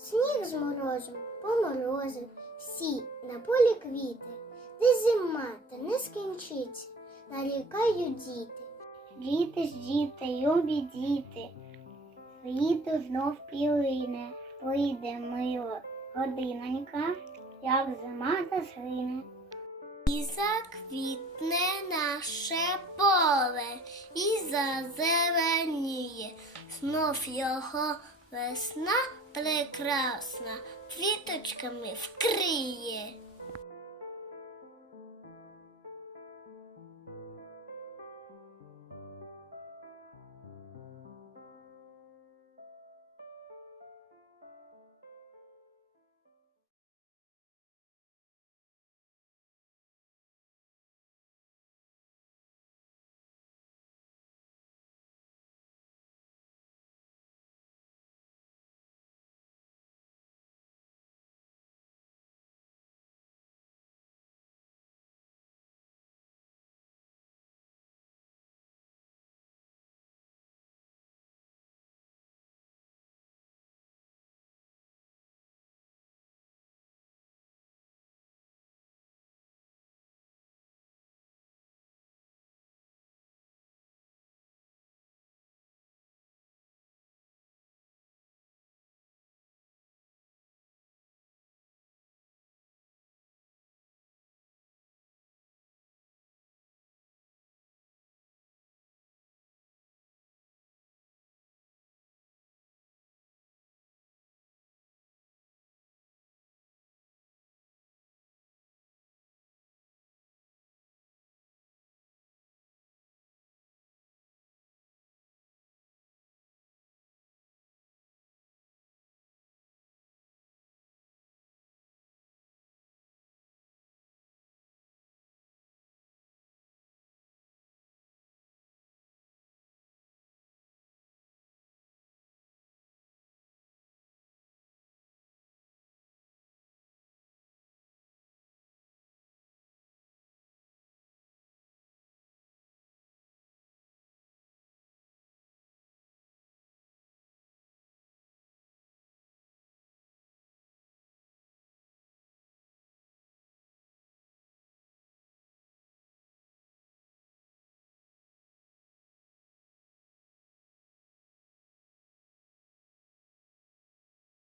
Сніг з морозом поморозив, всі на полі квіти, де зима та не скінчиться, нарікають діти. Діти ж діти, любі діти, літо знов пілине, прийде мило годинонька, як зима засрине. І заквітне наше поле, і зазеленіє, знов його весна прекрасна, квіточками вкриє.